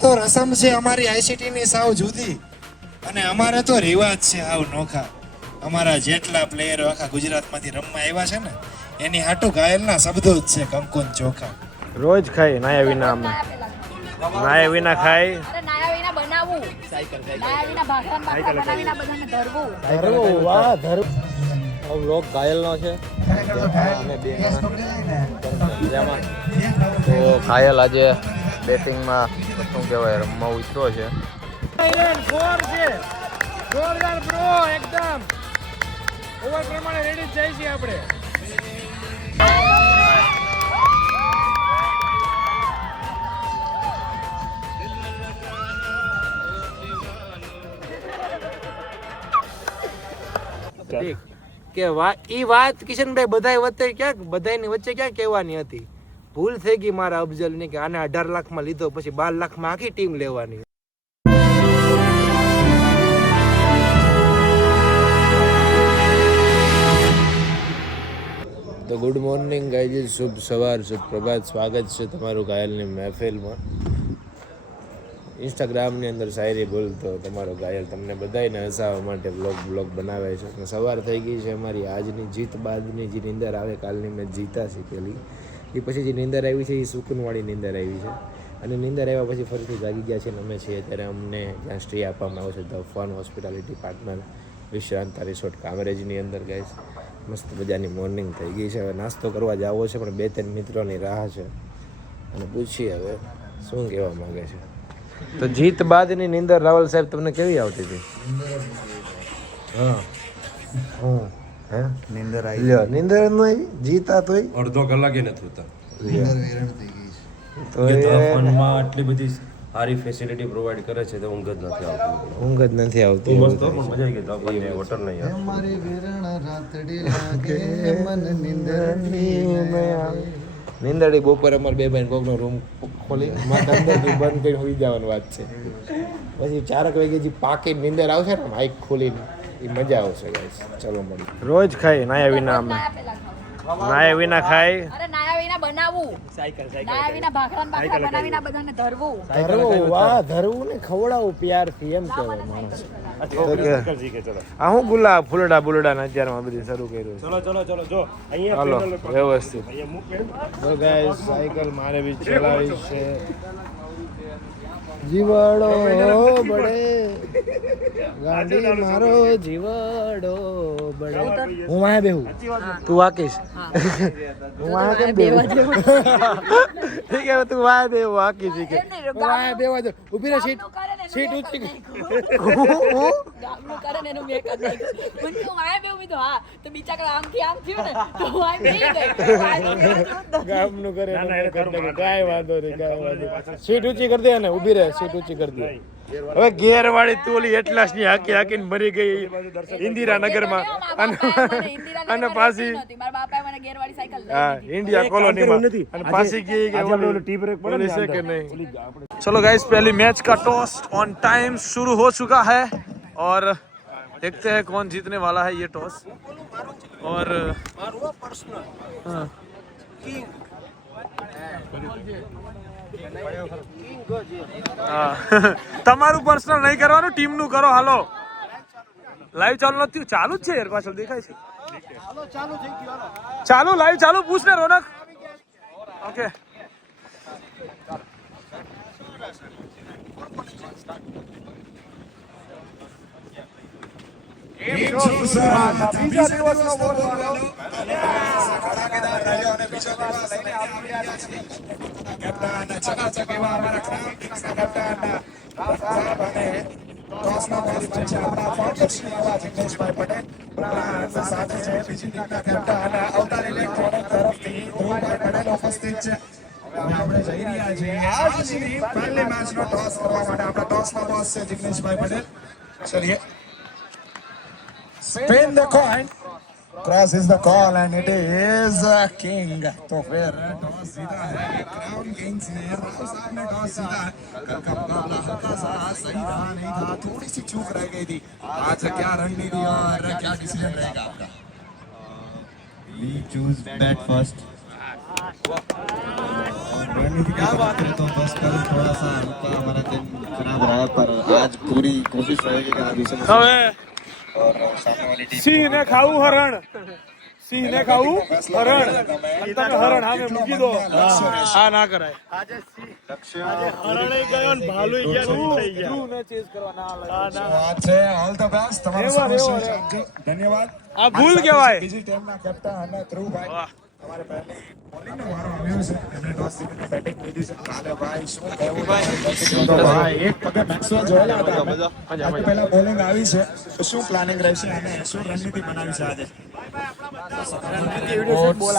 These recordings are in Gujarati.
તો રસમ છે અમારી આઈસીટી ની સાવ જુદી અને અમારે તો રિવાજ છે આવ નોખા. અમારા જેટલા પ્લેયરો આખા ગુજરાતમાંથી રમવા આવ્યા છે ને એની હાટુ ઘાયલના શબ્દો જ છે કંકુન ચોખા. રોજ ખાઈ નાયા વિના અમે નાયા વિના ખાઈ અરે નાયા વિના બનાવવું નાયા વિના ભાખરા બનાવીને બધાને ધરવું. ધરવું વાહ ધરવું. લોક ઘાયલનો છે અને બે મજામાં. તો ઘાયલ આજે બેટિંગમાં શું કહેવાય રમવા ઉતર્યો છે. જોરદાર બ્રો એકદમ ઓવર પ્રમાણે રેડી જ જાય છે આપણે. કે ઈ વાત કિશનભાઈ બધાય વચ્ચે ક્યાંક બધાયની વચ્ચે ક્યાં કહેવાની હતી. ભૂલ થઈ ગઈ મારા અફઝલની કે આને 18 લાખમાં લીધો પછી 12 લાખમાં આખી ટીમ લેવાની. તો ગુડ મોર્નિંગ ગાઈઝ, શુભ સવાર, શુભ પ્રભાત. સ્વાગત છે તમારું ઘાયલની મહેફિલમાં. ઇન્સ્ટાગ્રામની અંદર શાયરી બોલતો તમારો ઘાયલ તમને બધાને હસાવવા માટે બ્લોગ બનાવે છે. અને સવાર થઈ ગઈ છે અમારી આજની જીત બાદની જે નીંદર આવે કાલની મેં જીતા શીખેલી એ પછી જે નીંદર આવી છે એ સુકૂનવાળી નીંદર આવી છે. અને નીંદર આવ્યા પછી ફરીથી જાગી ગયા છે. અમે છીએ ત્યારે અમને જ્યાં સ્ટે આપવામાં આવે છે the fun hospitality partner Vishranta resort કામરેજની અંદર. ગાઈસ મસ્ત મજાની મોર્નિંગ થઈ ગઈ છે. હવે નાસ્તો કરવા જવો છે પણ 2-3 મિત્રોની રાહ છે અને પૂછીએ હવે શું કહેવા માગે છે. તો જીત બાદની નીંદર રાવલ સાહેબ તમને કેવી આવતી હતી? હે નીંદર આવી? લ્યો નીંદર ન આવી, જીતા તોય અડધો કલાકે નથી હોતા. તો એ ફોનમાં આટલી બધી સારી ફેસિલિટી પ્રોવાઈડ કરે છે તો ઊંઘ જ નથી આવતી. ઊંઘ જ નથી આવતી. મસ્ત પણ મજા આવી ગઈ. તો આપણને હોટલ નહીં યાર. મારી વેરણા રાતડી લાગે મન નિંદરની નીંદડી બપોર અમારે બે ભાઈ કોકનો રૂમ ખોલી માથા અંદરથી બંધ કરીને સુઈ જવાની વાત છે. પછી 4 વાગે જે પાકી નીંદર આવશે ને માઇક ખોલીને એ મજા આવશે. ગાઈસ ચલો મળી. રોજ ખાઈ નાયા વિના અમે નાયા વિના ખાઈ અરે નાયા વિના બનાવવું નાયા વિના ભાખરા બનાવીને બધાને ધરવું. ધરવું વાહ ધરવું ને ખવડાવું પ્યારથી એમ કહેવાય માણસ. આ હું ગુલાબ ફૂલડા બુલડા ને અત્યારમાં બધી શરૂ કર્યું. ચલો જો અહીંયા હાલો વ્યવસ્થિત. તો ગાઈસ સાયકલ મારે બી ચલાવી છે. જીવાડો બડે ગાડી મારો જીવાડો બડે. હું વાયા બેહું તું વાકીશ. હું વાયા કેમ બેહું? ઠીક હે તું વાયા બે વાકી ઠીક હે. હું વાયા બેવા દે. ઊભી રહે સીટ ઊંચી ગામનું કરે ને એનું મેક જ નાખ્યું. હું વાયા બેવું તો હા તો બિચારા આમથી આમ થયું ને તો વાય બેહી ગઈ. ગામનું કરે કાંઈ વાંધો નહીં કાંઈ વાંધો નહીં. સીટ ઊંચી કરી દે ને ઊભી રહે સીટ ઊંચી કરી દે. હવે ઘેર વાળી તુલી એટલાસ ની હાકી હાકીને મરી ગઈ ઇન્દિરાનગરમાં અને પાછી મારા બાપાએ મને ગેરવાળી સાયકલ લઈ હા ઇન્ડિયા કોલોનીમાં અને પાછી ગઈ કે ઓલી ટી બ્રેક પડે છે કે નહીં. चलो गाइस पहली मैच का टॉस ऑन टाइम शुरू हो चुका है और देखते हैं कौन जीतने वाला है ये टॉस. और તમારું પર્સનલ નહીં કરવાનું ટીમનું કરો. હાલો લાઈવ ચાલુ નથી ચાલુ જ છે યાર પાછળ દેખાય છે. ચાલુ લાઈવ ચાલુ પૂછ ને રોનક. ઓકે આપણે જઈ રહ્યા છીએ આજની પહેલી મેચનો ટોસ કરવા માટે. આપણા ટોસનો બોસ છે જિગ્નેશભાઈ Patel. ચલિए spin the coin, cross is the call and it is king. तो फिर टॉस जीता है क्राउन किंग्स ने. राव साहब ने टॉस जीता है. कल का मुकाबला हल्का सा सही रहा नहीं था, थोड़ी सी चूक रह गई थी. आज क्या रणनीति और क्या डिसीजन रहेगा आपका? We choose bat first. रणनीति की बात करें तो बस कल थोड़ा सा हल्का हमारा दिन खराब रहा, पर आज पूरी कोशिश रहेगी कि आज इसे હવે और सामने वाली टीम સિંહને ખાવું હરણ, સિંહને ખાવું હરણ, અને તમે હરણ સામે મૂકી દો. આ ના કરાય. હરણે ગયો ને ભાલુય ગયા ને થઈ ગયા. ધ્રુવને ચેસ કરવા ના લાગે. आज है ऑल द बेस्ट તમારો સમય ધન્યવાદ. આ ભૂલ કહેવાય. બીજી ટીમના કેપ્ટન અને ધ્રુવભાઈ તમારે પહેલી બોલિંગનો વારો આવ્યો છે, એમણે ટોસ જીતીને બેટિંગ લીધી છે. કાલે ભાઈ શું કહેવું તો ભાઈ એક પગે મેક્સવેલ જોયેલા હતા અમે. આજે પહેલા બોલિંગ આવી છે તો શું પ્લાનિંગ રહેશે અને શું રણનીતિ બનાવી છે આજે?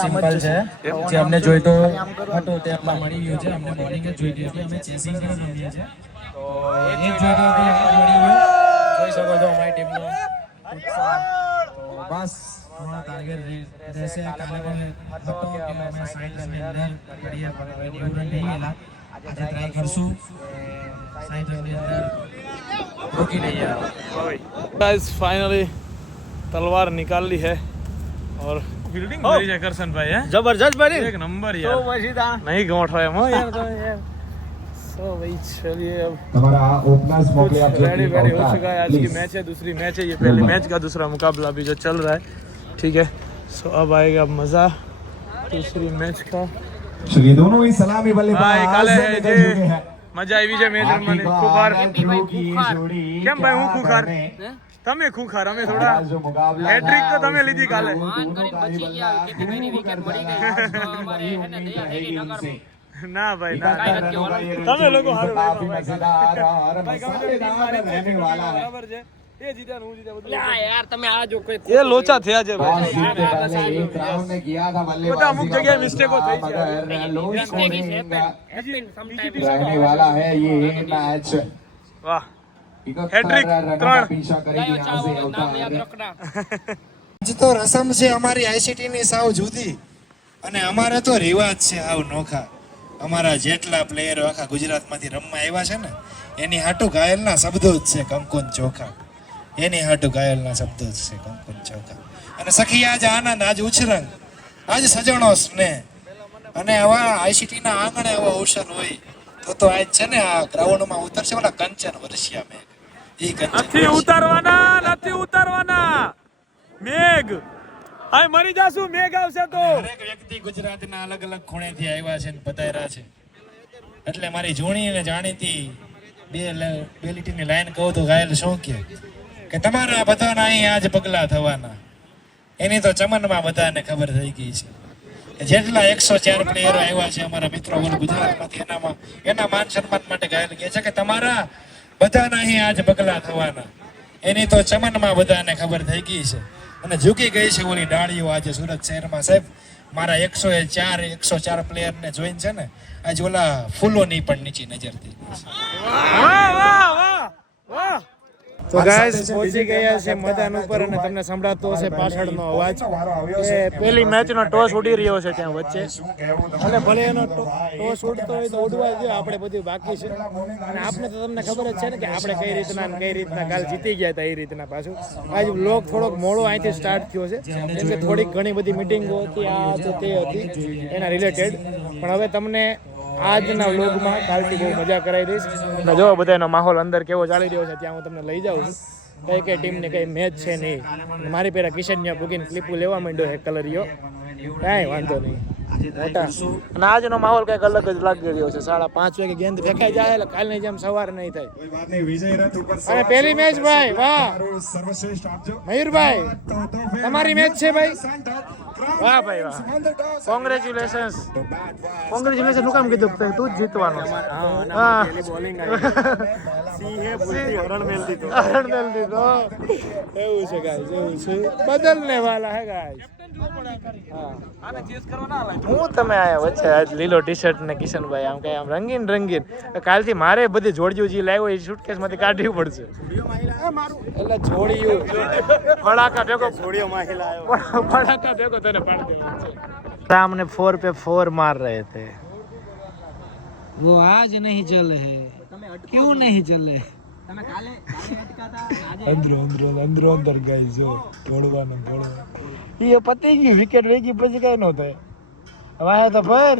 સિમ્પલ છે, જે અમને જોઈતો હતો તે અમને મળી ગયું છે. અમને બોલિંગ જ જોઈતી હતી, અમે ચેસિંગ કરી રમીએ છીએ, તો એ જ જોઈતો હતો એ મળી ગયું. જોઈ શકો છો અમારી ટીમનો ઉત્સાહ. તો બસ ટાર્ગેટ રહેશે કાલે પણ હતો કે અમે સાઈડની અંદર કરીએ, પણ એવું રન નહીં ગયેલા. આજે ટ્રાય કરશું સાઈડની અંદર રોકી લઈએ. गाइस फाइनली तलवार निकाल ली है और फील्डिंग करी है करसन भाई है જબરજસ્ત બની एक नंबर यार नहीं गौठ रहा है मो यार तो यार सो भाई चलिए अब તમારા ઓપનર્સ મોકલી આપજો. रेडी रेडी हो चुका है. आज की मैच है, दूसरी मैच है ये, पहली मैच का दूसरा मुकाबला अभी जो चल रहा है. ठीक है, सो अब आएगा मजा दूसरी मैच का. શ્રી दोनों ही सलामी भाई बल्लेबाज काले है निकल जे चुके हैं. મજા આવી છે મેચ રમવાની. ખુખાર કેમ ભાઈ હું ખુખાર, તમે ખુખાર, અમે થોડા હેટ્રિક તો તમે લીધી કાલે. ના ભાઈ ના, તમે લોકો હારું બરાબર છે. એ જીત્યા ને હું જીત્યા બધું યાર તમે આ જો કોઈ એ લોચા થયા છે ભાઈ. एक राउंड में किया था बल्लेबाजी બધા અમુક જગ્યાએ મિસ્ટેકો થઈ છે. रहने वाला है ये मैच. વાહ, 71 हैट्रिक, रनों का 3 पीछा करेगी यहाँ से अवतार. આજ તો રસમ છે અમારી આઈસીટી ની સાવ જુદી, અને અમારે તો રિવાજ છે આવ નોખા. અમારા જેટલા પ્લેયરો આખા ગુજરાતમાંથી રમવા આવ્યા છે ને, એની હાટુ ઘાયલના શબ્દો જ છે કંકુન ચોખા. એની હાટુ ઘાયલના શબ્દો જ છે કંકુન ચોખા. અને સખી આજ આનંદ, આજ ઉછરંગ, આજ સજણો સ્નેહ. અને આવા આઈસીટી ના આંગણે આવા અવસર હોય તો આજ છે ને આ ગ્રાઉન્ડમાં ઉતરશે ઓલા કંચન વર્ષિયા મેઘ. ઈ કંચન નથી ઉતારવાના, નથી ઉતારવાના. મેઘ આય મરી જાશું, મેઘ આવશે તો. દરેક વ્યક્તિ ગુજરાતના અલગ અલગ ખૂણેથી આવ્યા છે ને પધાર્યા છે, એટલે મારી જૂની અને જાણીતી બે લીટીની લાઈન કહું તો ઘાયલ શું કે તમારા બધાના અહીં આજ પગલા થવાના. એની તો ચમનમાં બધાને ખબર થઈ ગઈ છે. જેટલા 104 પ્લેયરો આવ્યા છે અમારા મિત્રો ઓલ ગુજરાતમાંથી, એના માન સન્માન માટે ઘાયલ કહે છે કે તમારા બધાના અહીં આજ પગલા થવાના. એની તો ચમનમાં બધાને ખબર થઈ ગઈ છે અને ઝૂકી ગઈ છે ઓલી ડાળીઓ આજે સુરત શહેરમાં. સાહેબ મારા 104 પ્લેયરને જોઈને છે ને આજે ઓલા ફૂલોની પણ નીચી નજર થઈ ગઈ છે. વાહ વાહ વાહ વાહ. તો ગાઈસ પહોંચી ગયા છે મેદાન ઉપર અને તમને સંભળાતો હશે પાછળનો અવાજ કે પહેલી મેચનો ટોસ ઉડી રહ્યો છે ત્યાં વચ્ચે. અને ભલે એનો ટોસ ઉડતો હોય તો ઉડવા દો, આપણે બધું બાકી છે. અને આપણે તો તમને ખબર જ છે ને કે આપણે કઈ રીતના કાલ જીતી ગયા હતા એ રીતના. પાછું આજ વ્લોગ થોડોક મોડો અહીંથી સ્ટાર્ટ થયો છે કેમ કે થોડીક ઘણી બધી મિટિંગો હતી, આ તો તે હતી એના રિલેટેડ. પણ હવે તમને આજના વ્લોગમાં કાલથી બહુ મજા કરાવી દઈશ. અને જો બધાનો માહોલ અંદર કેવો ચાલી રહ્યો છે ત્યાં હું તમને લઈ જાઉં છું. કઈ ટીમની કઈ મેચ છે નહીં. મારી પેલા કિશનને પૂગીને ક્લિપો લેવા માંડ્યો છે કલરિયો, કાંઈ વાંધો નહીં મોટા. અને આજનો માહોલ કંઈક અલગ જ લાગી રહ્યો છે. 5:30 વાગે ગેંદ ફેંકાઈ જાય એટલે કાલની જેમ સવાર નહીં થાય. અને પહેલી મેચ ભાઈ, વાહ મયુરભાઈ, તમારી મેચ છે ભાઈ. વાહ ભાઈ વાહ, કોંગ્રેચ્યુલેશન્સ. કોંગ્રેચ્યુલેશન નું કામ કીધું, તું જ જીતવાનો. હા હરણ મેલ દીધો. એવું છે ગાઈસ, એવું છે. બદલને વાલા હે ગાઈસ. હું તમે આયા વચ્ચે આજ લીલો ટી શર્ટ ને કિશનભાઈ આમ કઈ આમ રંગીન રંગીન. કાલથી મારે બધી જોડિયું જે લાવ્યો એ સુટકેસ માંથી કાઢવી પડશે. એટલે જોડિયું ફડાકા ભેગો ફડાકા ભેગો તને પાડી દેવો છે. सामने 4 पे 4 मार रहे थे, वो आज नहीं चले हैं. क्यों नहीं चले? अंदर गाइस जो तोड़વાનો એ પતી ગયું. વિકેટ વેગી પછી કઈ ન થાય. વાય તો પર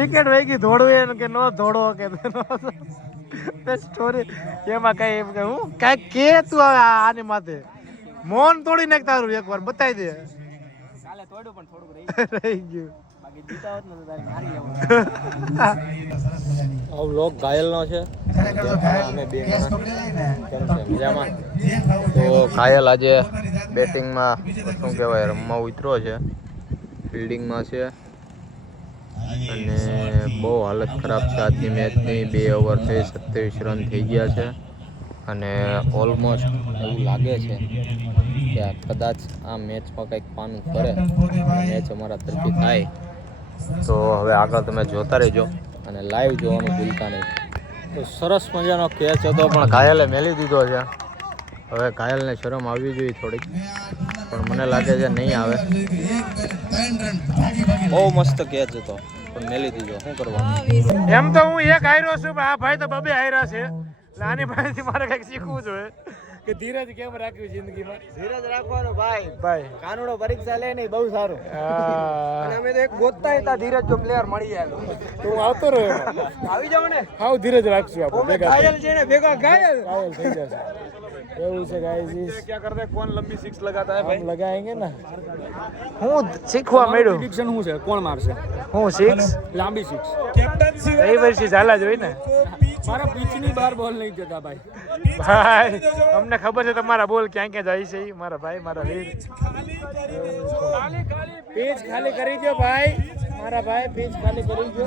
વિકેટ વહી ગઈ ધોડવું એનું કે નો ધોડો કે સ્ટોરી એમાં કઈ એમ કે હું કઈ કે તું હવે આની માથે મોન તોડી નાખ તારું એકવાર બતાવી દે કાલે તોડ્યું પણ થોડુંક રહી ગયું બાકી જીતા હોત ને તો તારે મારી લેવું. વ્લોગ ઘાયલનો છે અમે બે કેમ છે મજામાં તો ઘાયલ આજે બેટિંગમાં શું કહેવાય રમવા ઉતરો છે ફિલ્ડિંગમાં છે અને બહુ હાલત ખરાબ છે આજની મેચની 2 ઓવર થઈ 27 રન થઈ ગયા છે અને ઓલમોસ્ટ એવું લાગે છે કે આ કદાચ આ મેચમાં કંઈક પાનું ફરે મેચ અમારા તરફી થાય તો હવે આગળ તમે જોતા રહેજો અને લાઈવ જોવાનું ભૂલતા નહીં. તો સરસ મજાનો કેચ હતો પણ ઘાયલે મેલી દીધો છે. હવે ઘાયલને શરમ આવવી જોઈએ થોડીક પણ મને લાગે છે નહીં આવે. બહુ મસ્ત કેચ હતો પણ મેલી દીધો. શું કરવાનું? એમ તો હું એક હાર્યો છું પણ આ ભાઈ તો બબે હાર્યા છે એટલે આની પાસેથી મારે કંઈક શીખવું જોઈએ કે ધીરજ કેમ રાખ્યું જિંદગીમાં. ધીરજ રાખવાનું ભાઈ. ભાઈ કાનુડો પરીક્ષા લે નહીં બહુ સારું. આ અમે તો એક ગોતતા હતા ધીરજ જો પ્લેયર મળી જાય તો. તું આવતો રહ્યો આવી જાવ ને. હાવ ધીરજ રાખશું આપણે ભેગા ઘાયલ છે ને ભેગા ઘાયલ. घायल થઈ જશે એવું છે ગાઈસ क्या करते हैं कौन लंबी सिक्स लगाता है भाई हम लगाएंगे ना હું શીખવા મળ્યું પ્રિડિક્શન શું છે કોણ મારશે હું સિક્સ લાંબી સિક્સ. એ વર્ષે ઝાલા જ હોય ને મારા પીચની બહાર બોલ નહીં જતા ભાઈ. ભાઈ અમને ખબર છે તમારા બોલ ક્યાં ક્યાં જાય છે મારા ભાઈ મારા વીર પીચ ખાલી કરી દો ભાઈ મારા ભાઈ પીચ ખાલી કરી દો.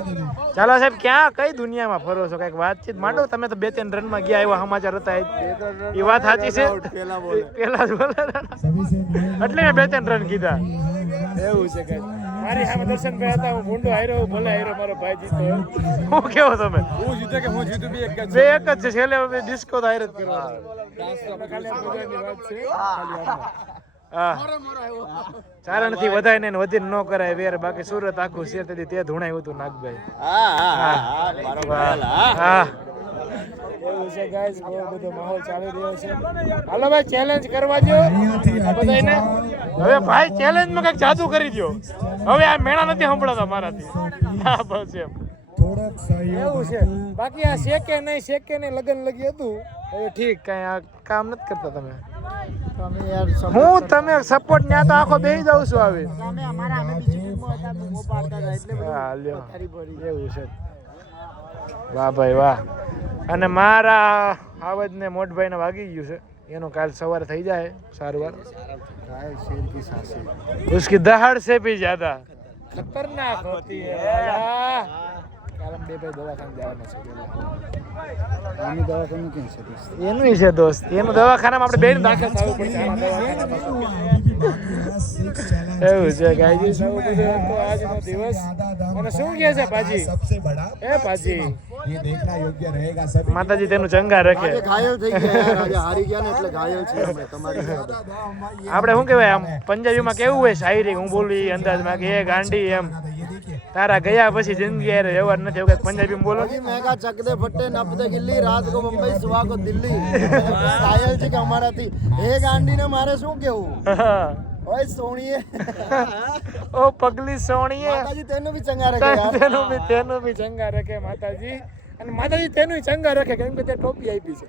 ચાલો સાહેબ ક્યાં કઈ દુનિયામાં ફરો છો કઈક વાતચીત માંડો. તમે તો 2-3 રનમાં ગયા એવા સમાચાર હતા એ વાત સાચી છે પેલા જ બોલે એટલે મેં 2-3 રન કીધા એવું છે કઈ. મારી સામે દર્શનભાઈ હતા હું ભૂંડો હાર્યો ભલે હાર્યો મારો ભાઈ જીતો હું કેવો તમે હું જીતે કે હું જીતું બે એક જ બે એક જ છે છેલ્લે ડિસ્કો તો હારે જ કરવાનો ખાલી આ મજાની વાત છે ખાલી હા ચારણથી વધાય ને વધીને ન કરાય વેર બાકી સુરત આખું શેર તેથી તે ધૂણાયું હતું નાગભાઈ. હા એવું છે ગાઈસ બહુ બધો માહોલ ચાલી રહ્યો છે. હાલો ભાઈ ચેલેન્જ કરવા દો આ બધાને. હવે ભાઈ ચેલેન્જમાં કંઈક જાદુ કરી દો. હવે આ મેળા નથી સંભળાતા મારાથી. હા બસ એમ એવું છે. બાકી આ શેકે નહીં લગન લગી હતું હવે ઠીક કઈ આ કામ નથી કરતા તમે. હું તમે સપોર્ટ ન્યા તો આખો બેહી જાઉં છું હવે. હા લ્યો એવું છે. વાહ ભાઈ વાહ. અને મારા આવજ ને મોટભાઈ ને વાગી ગયું છે એનું કાલ સવારે થઈ જાય સારવાર. उसकी दहाड़ से भी ज्यादा खतरनाक होती है वाला. કાલ બે ભાઈ દવાખાને જવાના છે. આની દવાખાનું કેમ છે દોસ્ત? એનું છે દોસ્ત એનું દવાખાનામાં આપણે બેન દાખલ થવું પડશે આના દવાખાનામાં. એવું છે ગાઈજી સૌ બધું તો આજનો દિવસ. અને શું કહે છે પાજી એ પાજી ये देखना योग्य रहेगा सभी. માતાજી તેનું ચંગા રાખે. ઘાયલ થઈ ગયા યાર આજે હારી ગયા ને એટલે ઘાયલ છે અમે તમારી સાથે. આપણે શું કહેવાય આમ પંજાબીમાં કેવું હોય શાયરી હું બોલું એ અંદાજમાં કે એ ગાંડી એમ તારા ગયા પછી જિંદગી યાર વ્યવહાર નથી એવું કઈક પંજાબીમાં બોલો. મેઘા ચક દે ફટ્ટે નપ દે ગિલ્લી રાત કો મુંબઈ સુબહ કો દિલ્હી. ઘાયલ છે કે અમારાથી એ ગાંડીને મારે શું કેવું. ઓય સોણીએ ઓ પગલી સોણીએ માતાજી તેનું બી ચંગા રાખે તેનું બી ચંગા રાખે માતાજી. અને માતાજી તેનું ચંગા રાખે કેમ કે તે ટોપી આપી છે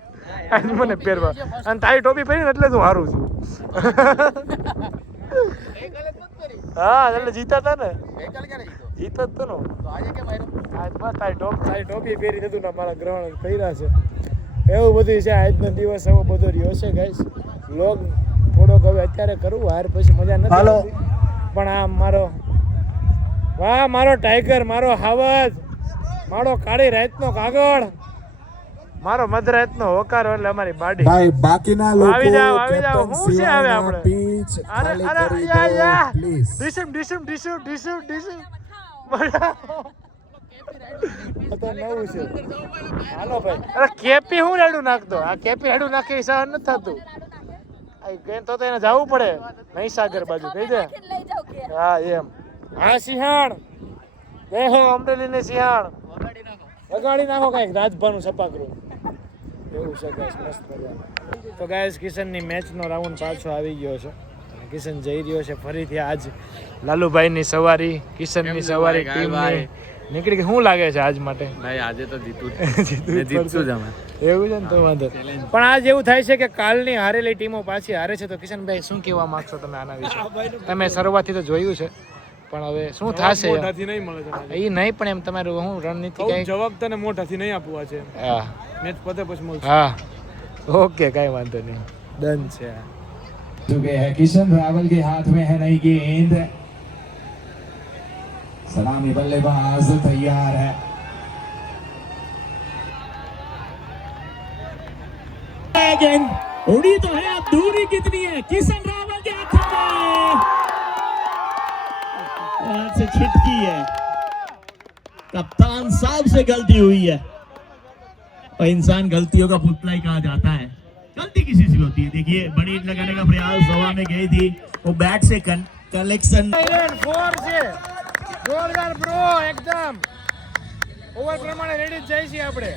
આજ મને પહેરવા. અને તારી ટોપી પહેરીને એટલે હું હારું છું. હા એટલે જીતા હતા ને જીતો જ તો નો આજ બસ તારી ટોપી પહેરી દીધું ને મારા ગ્રહણ કર્યા છે એવું બધું છે. આજનો દિવસ એવો બધો રહ્યો છે ગાઈસ. વ્લોગ થોડોક હવે અત્યારે કરવું હાર પછી મજા નથી આવતી. પણ આ મારો વાહ મારો ટાઈગર મારો હાવજ મારો કાળી રાતનો કાગળ મારો મધરાતનો હોકારો એટલે અમારી બાડી. ભાઈ બાકીના લોકો આવી જાવ હું છે હવે આપણે પીચ અરે ખાલી કરી દો પ્લીઝ. ડીસમ તો નવું છે. હાલો ભાઈ અરે કેપી હું રેડું નાખતો આ કેપી રેડું નાખી સહન નથી થતું. તો એને જવું પડે મહીસાગર બાજુ કહી દે. હા એમ હા સિંહાણ દેહો અમરેલી ને સિંહાણ વગાડી નાખો કઈક રાજભાનું સપાકરું એવું છે ગાઈસ મસ્ત મજા. તો ગાઈસ કિશનની મેચનો રાઉન્ડ પાછો આવી ગયો છે. કિશન જઈ રહ્યો છે ફરીથી આજ લાલુભાઈની સવારી કિશનની સવારી ટીમની નીકળી ગઈ. શું લાગે છે આજ માટે? આજે તો જીતું જીતશું જ અમે. એવું છે ને તો વાંધો નહીં. પણ આજ એવું થાય છે કે કાલની હારેલી ટીમો પાછી હારે છે તો કિશનભાઈ શું કહેવા માંગશો તમે આના વિશે? તમે શરૂઆતથી તો જોયું છે પણ હવે શું થશે? નહીં મળે એ નહીં પણ એમ તમારું શું રણનીતિ કઈ જવાબ તને મોઢાથી નહીં આપવા છે. હા મેચ પતે પછી મળશે. હા ઓકે કાંઈ વાંધો નહીં ડન છે. चुके हैं किशन रावल के हाथ में है नई गेंद सलामी बल्लेबाज तैयार है गेंद उड़ी तो है अब दूरी कितनी है किशन रावल के हाथ में से छिटकी है कप्तान साहब से गलती हुई है और इंसान गलतियों का पुतला ही कहा जाता है गलती किसी से होती है देखिए बड़ी हिट लगाने का प्रयास हवा में गई थी वो बैट से कलेक्शन જોરદાર બ્રો એકદમ ઓવર પ્રમાણે રેડી જ જાય છે આપણે.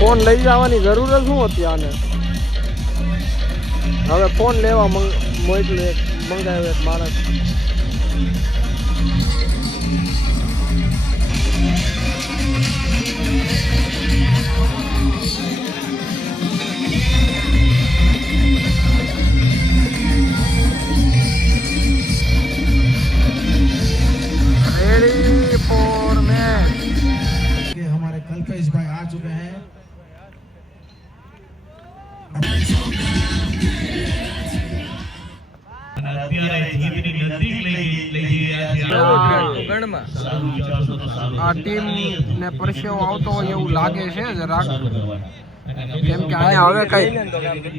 ફોન લઈ જવાની જરૂર જ શું હતી આને? હવે ફોન લેવા મંગાવ્યો એક માણસ. Ready for match. हमारे कल्पेश भाई आ चुके हैं આ ટીમ ને પરસેવો આવતો હોય એવું લાગે છે જરાક, કેમ કે અહીંયા હવે કઈ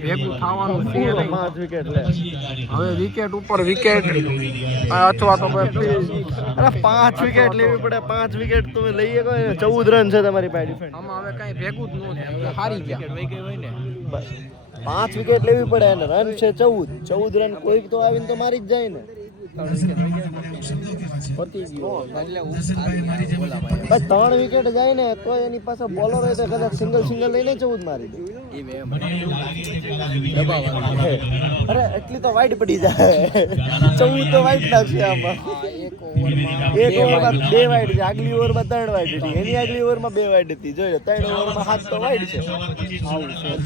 ભેગું થવાનું છે નહીં. હવે વિકેટ ઉપર વિકેટ અથવા તો અરે 5 વિકેટ લેવી પડે. 5 વિકેટ તમે લઈ શકો. 14 રન છે તમારી પાસે ડિફેન્ડ. આમાં હવે કઈ ભેગું જ ન થાય, હારી ગયા. 5 વિકેટ લેવી પડે અને રન છે 14 રન કોઈ તો આવીને તો મારી જ જાય ને. બસ 3 વિકેટ જાય ને તો એની પાસે બોલર હોય તો કદાચ સિંગલ લઈને 14 મારી દે. અરે એટલી તો વાઈડ પડી જાય. 14 તો વાઈડ નાખશે આમાં. એક ઓવરમાં 2 વાઈડ છે, આગલી ઓવરમાં 3 વાઈડ હતી, એની આગલી ઓવરમાં 2 વાઈડ હતી. જોઈ 3 ઓવરમાં 7 તો વાઈડ છે.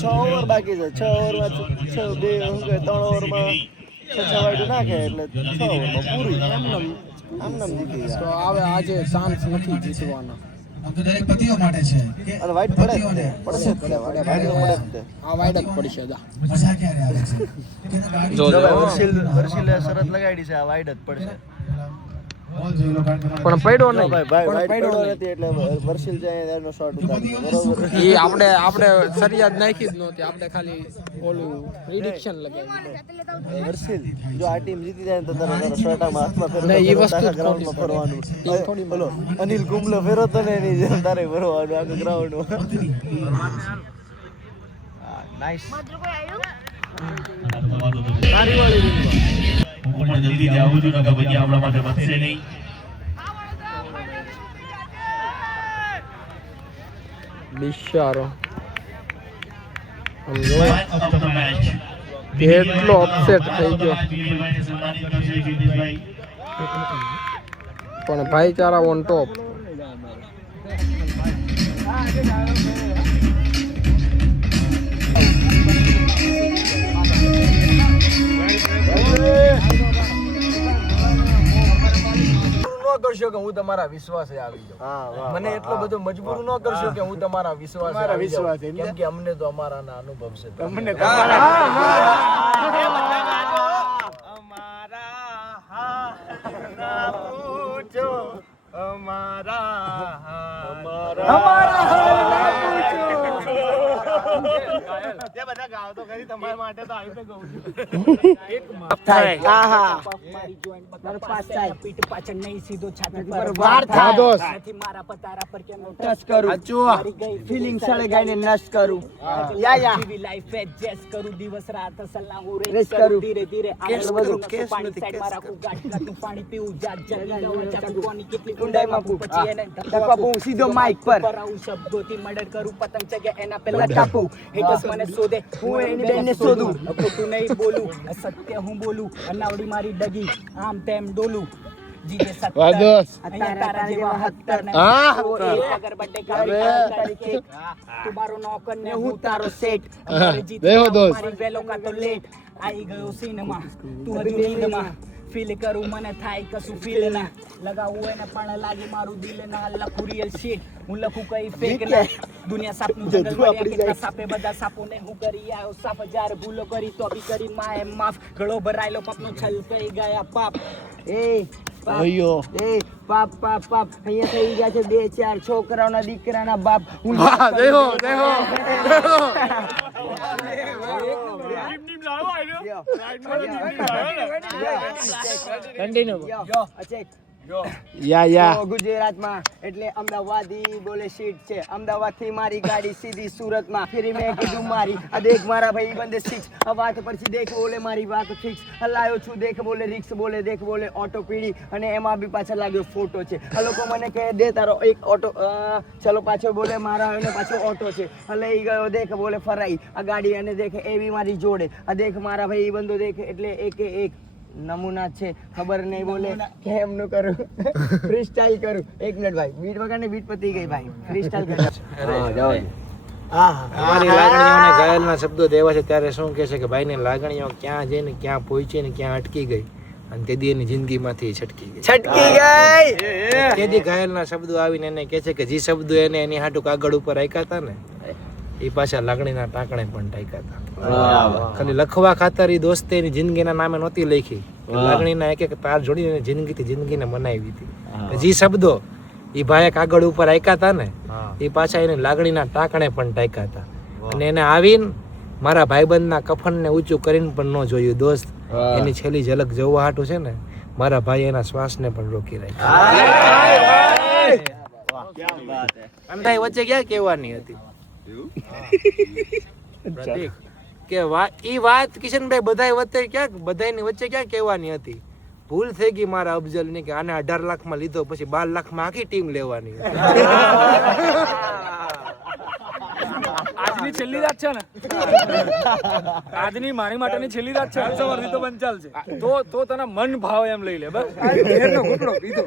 6 ઓવર બાકી છે. 6 ઓવરમાં 3 ઓવરમાં 6 વાઈડ નાખે એટલે 6 ઓવરમાં પૂરી. આમ જીતી ગયા. તો હવે આજે ચાન્સ નથી જીતવાનો. દરેક પતિઓ માટે છે અને વાઈડ પડે જ તે. પડશે જ તે. આ વાઈડ જ પડશે. મજા ક્યારે આવે છે જો વર્ષિલે શરત લગાડી છે, આ વાઈડ જ પડશે. પણ પડ્યો નહીં ભાઈ, પડ્યો નથી એટલે વર્ષિલ જાય એનો શોટ ઉતારી બરોબર. એ આપણે ફરિયાદ નાખી જ નહોતી, આપણે ખાલી ઓલું પ્રિડિક્શન લગાવી. વર્ષિલ જો આ ટીમ જીતી જાય તો તારો શોટ આમાં હાથમાં ફેરવો. નહીં, એ વસ્તુ ગ્રાઉન્ડમાં ફરવાનું. થોડી બોલો અનિલ કુંબલે ફેરવતો ને એની જેમ તારે ફરવાનું આખું ગ્રાઉન્ડમાં. નાઈસ. જલ્દી આવું છું કે પછી આપણા માટે વધશે નહીં. બિચારો કેટલો અપસેટ થઈ ગયો, પણ ભાઈચારા ઓન ટોપ. કરશો કે હું તમારા વિશ્વાસે આવી જાઉં. મને એટલો બધો મજબૂર ન કરશો કે હું તમારા વિશ્વાસે આવી જાઉં, કેમ કે અમને તો અમારાના અનુભવ છે. તમને બધા ગાવ તો ખરી તમારા માટે તો આવી ગયું પીઠ પાછળ નહીં સીધો છાતી પર વાર થાય મારા પતારા પર કેમ ટચ કરું ફીલિંગ સળે ગાઈને નશ કરું જીવી લાઈફ એડજસ્ટ કરું દિવસ રાત સલાહ હું રેસ કરું ધીરે ધીરે આગળ વધું પાણી સાઈડ માં રાખું ગાટલાનું પાણી પીવું જાત જાત કોની કેટલી ઊંડાઈમાં પછી એને ધપાવું સીધો માઈક પર આવું શબ્દોથી મર્ડર કરું પતંગ ચગે એના પહેલા કાપું હેટર્સ મને શોધે હું એની બેનને શોધું ખોટું નહીં બોલું સત્ય હું બોલું અનાવડી મારી ડગી આમ તેમ ડોલું જીજે સત્તર તારા જેવા 70 અગરબત્તી તારી કેક તું મારો નોકર ને હું તારો સેટ મારી વેલો કા તો લેટ આવી ગયો સિનેમા તું હજુ નીંદમાં ફીલ કરું મને થાય કશું ફીલ ના લગાવું એને પણ લાગી મારું દિલ ના લખું રિયલ શીટ હું લખું કઈ ફેક ના દુનિયા સાપનું જંગલ મળ્યા કેટલા સાપે બધા સાપોને હું કરી આવ્યો સાપ હજાર ભૂલો કરી તો બી કરી માએ માફ ગળો ભરાયેલો પાપનો છલ કઈ ગયા પાપ પાપ પાપ પાપ અહીંયા થઈ ગયા છે 2-4 છોકરાઓના દીકરાના બાપ હું ગુજરાતમાં એટલે અમદાવાદી બોલે સીટ છે અમદાવાદ થી મારી ગાડી સીધી સુરતમાં ફરી મેં કીધું મારી આ દેખ મારા ભાઈ બંધ સિક્સ આ વાત પરથી દેખ બોલે મારી વાત ફિક્સ હલાયો છું દેખ બોલે રિક્સ બોલે દેખ બોલે ઓટો પીડી અને એમાં બી પાછળ લાગ્યો ફોટો છે આ લોકો મને કહે દે તારો એક ઓટો ચલો પાછો બોલે મારા અને પાછો ઓટો છે લઈ ગયો દેખ બોલે ફરાઈ આ ગાડી અને દેખ એવી મારી જોડે આ દેખ મારા ભાઈ બંધો દેખ એટલે એક નમૂના છે ખબર નહીં બોલે કેમનું કરું ફ્રીસ્ટાઈલ કરું 1 મિનિટ ભાઈ બીટ વગાડને બીટ પતી ગઈ ભાઈ ફ્રીસ્ટાઈલ કરું અમારી લાગણીઓને ઘાયલના શબ્દો દેવા છે ત્યારે શું કહે છે કે ભાઈની લાગણીઓ ક્યાં જઈને ક્યાં પહોંચી ને ક્યાં અટકી ગઈ અને તેદી એની જિંદગીમાંથી છટકી ગઈ તેદી ઘાયલના શબ્દો આવીને એને કહે છે કે જે શબ્દો એને એની હાટુ કાગળ ઉપર રાખ્યા હતા ને એ પાછા લાગણીના ટાંકણે પણ ટાંક્યા હતા ખાલી લખવા ખાતર એ દોસ્તે એની જિંદગીના નામે નહોતી લખી લાગણીના એક તાર જોડીને જિંદગીને મનાવી હતી જે શબ્દો એ ભાઈએ કાગળ ઉપર રાખ્યા હતા ને એ પાછા એને લાગણીના ટાંકણે પણ ટાંક્યા હતા અને એને આવીને મારા ભાઈબંધના કફનને ઊંચું કરીને પણ ન જોયું દોસ્ત એની છેલ્લી ઝલક જોવા હાટું છે ને મારા ભાઈ એના શ્વાસને પણ રોકી રાખ્યા વચ્ચે ક્યાં કહેવાની હતી પ્રતીક કે ઈ વાત કિશનભાઈ બધાની વચ્ચે ક્યાં કહેવાની હતી ભૂલ થઈ ગઈ મારા અફઝલની કે આને 18 લાખમાં લીધો પછી 12 લાખમાં આખી ટીમ લેવાની આજની છેલ્લી રાત છે ને આજની મારી માટેની છેલ્લી રાત છે સવારથી તો બંધ ચાલશે તો તને મન ભાવ એમ લઈ લે બસ ઘેરનો ઘૂંટડો પીધો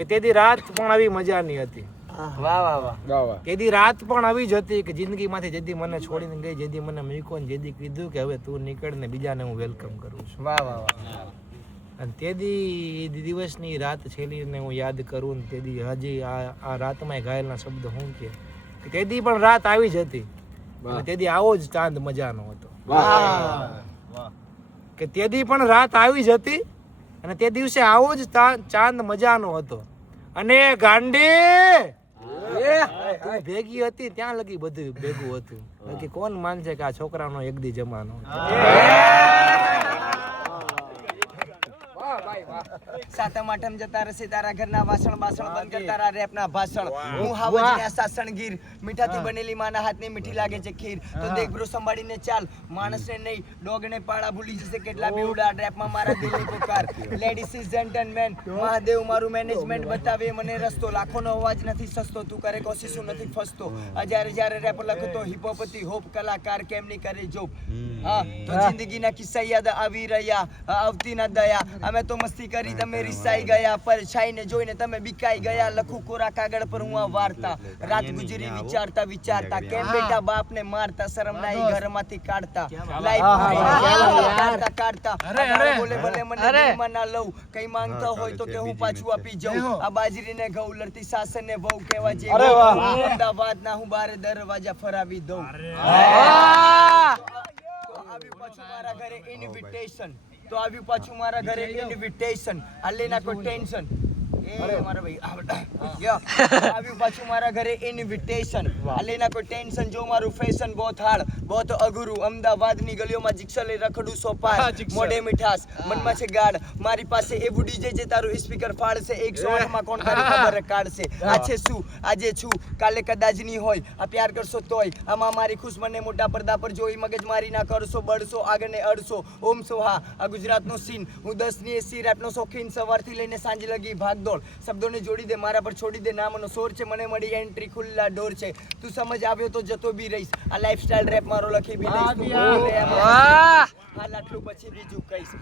કે તેદી રાત પણ આવી મજાની હતી તેદી રાત પણ આવી જ હતી કે જિંદગીમાંથી જેદી મને છોડીને ગઈ જેદી મને મૂક્યો ને જેદી કીધું કે હવે તું નીકળ ને બીજાને હું વેલકમ કરું છું અને તેદી દિવસની રાત છેલ્લીને હું યાદ કરું ને તેદી હજી આ રાતમાં ઘાયલના શબ્દ હું કે તેદી પણ રાત આવી જ હતી તેદી આવો જ ચાંદ મજાનો હતો કે તેદી પણ રાત આવી જ હતી અને તે દિવસે આવો જ ચાંદ મજાનો હતો અને ગાંડી ભેગી હતી ત્યાં લગી બધું ભેગું હતું બાકી કોણ માનશે કે આ છોકરાનો એકદી જમાનો સાતમ આઠમ જતા રસી તારા ઘરના વાસણ બંધ કરતા રા રેપના ભાષણ હું હાવજિયા સાસણગીર મીઠાથી બનેલી માના હાથની મીઠી લાગે છે ખીર તો દેખ બ્રો સંભાળીને ચાલ માણસને નહીં ડોગને પાળા ભૂલી જશે કેટલા બેવડા રેપમાં મારા દિલની પુકાર લેડીઝ ઇઝ જેન્ટલમેન મહાદેવ મારું મેનેજમેન્ટ બતાવે મને રસ્તો લાખોનો અવાજ નથી સસ્તો તું કરે કોશિશ નથી ફસતો જ્યારે રેપ લખતો હિપહોપ હતી હોપ કલાકાર કેમ નહીં કરે જોબ હા તો જિંદગીના કિસ્સા યાદ આવી રહ્યા આવતી ના દયા અમે તો મસ્તી કરી તમે રિસાઈ ગયા પરછાઈને જોઈને તમે બીકાઈ ગયા લખું કોરા કાગળ પર હું આ વાર્તા રાત ગુજરી વિચારતા કેમ બેટા બાપને મારતા શરમ નાઈ ઘરમાંથી કાઢતા લાઈફ કાઢતા બોલે ભલે મને દિલમાં ના લઉં કઈ માંગતા હોય તો કે હું પાછું આપી જાઉં આ બાજરીને ઘઉં લડતી સાસને વહુ કહેવા જેવી અમદાવાદ ના હું બારે દરવાજા ફરાવી દઉં તો આવ્યું પાછું મારા ઘરે ઇન્વિટેશન આલેના કોઈ ટેન્શન મારા ભાઈ આવ્યું પાછું મારા ઘરે ઇન્વિટેશન આલેના કોઈ ટેન્શન જો મારું ફેશન બહુ હાર્ડ बहुत अगुरु अमदावादनी गलियों में जिक्सले रखडू सोपार मोढे મીઠાસ મનમાં છે ગાડ મારી પાસે એવું ડીજે જે તારું સ્પીકર ફાડશે 108 માં કોણ તારી ખબર કાઢશે આ છે શું આજે છું કાલે કદાચ નહીં હોય આ પ્યાર કરશો તોય આમાં મારી ખુશ મને મોટા પડદા પર જોઈ મગજ મારી ના કરશો બળશો આગને અડશો ઓમ સોહા આ ગુજરાતનો સીન હું 10 ની એસી રાતનો શોખીન સવારથી લઈને સાંજ લગી ભાગદોડ શબ્દોને જોડી દે મારા પર છોડી દે નામનો સોર છે મને મળી એન્ટ્રી ખુલ્લા ડોર છે તું સમજ આવ્યો તો જતો બી રહીશ આ લાઈફસ્ટાઈલ રેપ મારો લખી બી લઈશ હાલ આટલું પછી બીજું કહીશ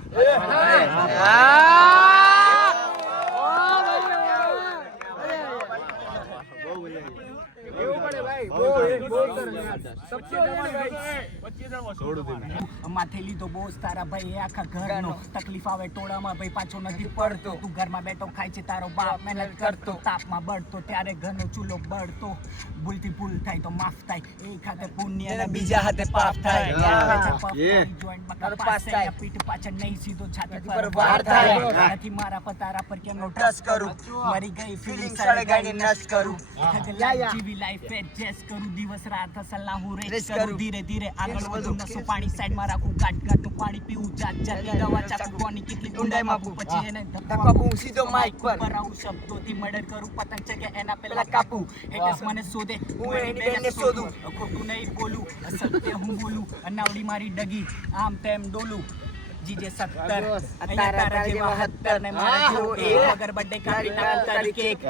માથે લીધો બોસ તારા ભાઈ આખા ઘરનો તકલીફ આવે ટોળામાં ભાઈ પાછો નથી પડતો તું ઘરમાં બેઠો ખાય છે તારો બાપ મહેનત કરતો તાપમાં બળતો ત્યારે ઘરનો ચૂલો બળતો ભૂલથી ભૂલ થાય તો માફ થાય એક હાથે પુણ્ય અને બીજા હાથે પાપ થાય જોઈન્ટમાં પાસ થાય પીઠ પાછળ નહીં સીધો છાતી પર વાર થાય નથી મારા પર તારા પર કેમનો ટ્રસ્ટ કરું મરી ગઈ ફીલિંગ સળગાઈને નષ્ટ કરું જીવી લાઈફ એડજસ્ટ કરું દિવસ રાત સલાહ હું રેસ કરું ધીરે ધીરે આગળ વધું નસો પાણી સાઈડમાં રાખું ગાંઠનું પાણી પીવું જાત જાતની દવા ચાકુ કોની કેટલી ઊંડાઈમાં આપું પછી એને ધક્કાપું સીધો માઈક પર આવું શબ્દોથી મર્ડર કરું પતંગ છે કે એના પહેલા કાપું હેટર્સ મને શોધે હું એની બેનને શોધું ખોટું નહીં બોલું સત્ય હું બોલું અનાવડી મારી ડગી આમ તેમ ડોલું જીજે 70 તારા જેવા 70 ને મારા જેવો એક અગરબત્તી કાઢી નાખ તારી કેક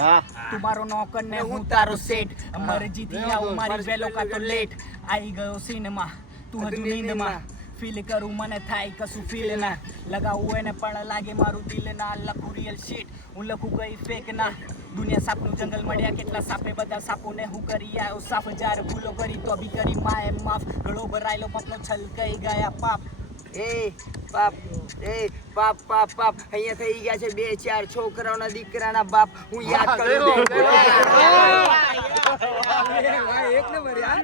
તું મારો નોકર ને હું તારો સેટ મરજીથી આવું મારી વેલો કા તો લેટ આવી ગયો સિનેમા તું હજુ નીંદમાં ફીલ કરું મને થાય કશું ફીલ ના લગાવું એને પણ લાગે મારું દિલ ના લખું રિયલ શીટ હું લખું કઈ ફેક ના દુનિયા સાપનું જંગલ મળ્યા કેટલા સાપે બધા સાપોને હું કરી આવ્યો સાફ જાર ભૂલો કરી તો બી કરી માએ માફ ગળો ભરાયેલો પપનો છલકાઈ ગયા પાપ એ પાપ પાપ પાપ અહીંયા થઈ ગયા છે 2-4 છોકરાઓના દીકરાના બાપ હું યાદ કરું એક નંબર યાર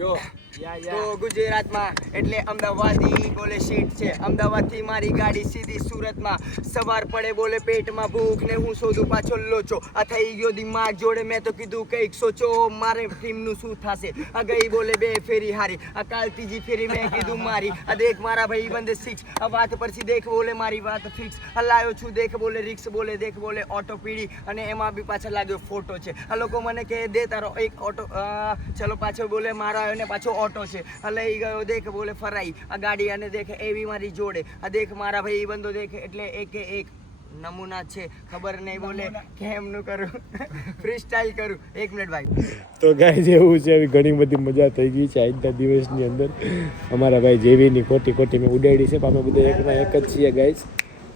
તો ગુજરાતમાં એટલે અમદાવાદી બોલે શીટ છે અમદાવાદથી મારી ગાડી સીધી સુરતમાં સવાર પડે બોલે પેટમાં ભૂખ ને હું શોધું પાછો લોચો આ થઈ ગયો દિમાગ જોડે મેં તો કીધું કંઈક સોચો મારે ટીમનું શું થશે આ ગઈ બોલે 2 ફેરી હારી આ કાલ ત્રીજી ફેરી મેં કીધું મારી આ દેખ મારા ભાઈ બંધ 6 આ વાત પરથી દેખ બોલે મારી વાત ફિક્સ હલાયો છું દેખ બોલે રિક્સ બોલે દેખ બોલે ઓટો પીડી અને એમાં બી પાછળ લાગ્યો ફોટો છે આ લોકો મને કહે દે તારો એક ઓટો ચલો પાછો બોલે મારા આવ્યો ને પાછો ઓટો છે આ લઈ ગયો દેખ બોલે ફરાઈ આ ગાડી અને દેખ એવી મારી જોડે આ દેખ મારા ભાઈ બંધો દેખ એટલે એકે એક નમૂના છે ખબર નહીં બોલે કેમનું કરું ફ્રી સ્ટાઇલ કરું 1 મિનિટ ભાઈ તો ગાઈઝ એવું છે એવી ઘણી બધી મજા થઈ ગઈ છે આજના દિવસની અંદર અમારા ભાઈ જેવીની ખોટી મેં ઉડાડી છે પણ અમે બધા એકના એક જ છીએ ગાઈઝ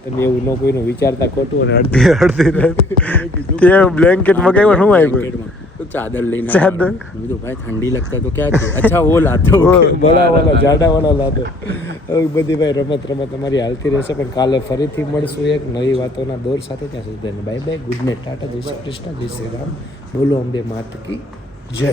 તમે એવું ન કોઈનું વિચારતા ખોટું અને અડધી બ્લેન્કેટ મગાવ્યો શું આવ્યું तो चादर लेना चादर मुझे तो भाई ठंडी लगता है तो क्या चाहिए अच्छा वो लाते हो बड़ा वाला जाड़ा वाला लादो હવે બધી ભાઈ રમત અમારી હાલતી રહેશે પણ કાલે ફરીથી મળશું એક નવી વાતોના દોર સાથે ત્યાં સુધી bye bye good night Tata જય શ્રી કૃષ્ણ જય શ્રી રામ બોલો અંબે માત કી જય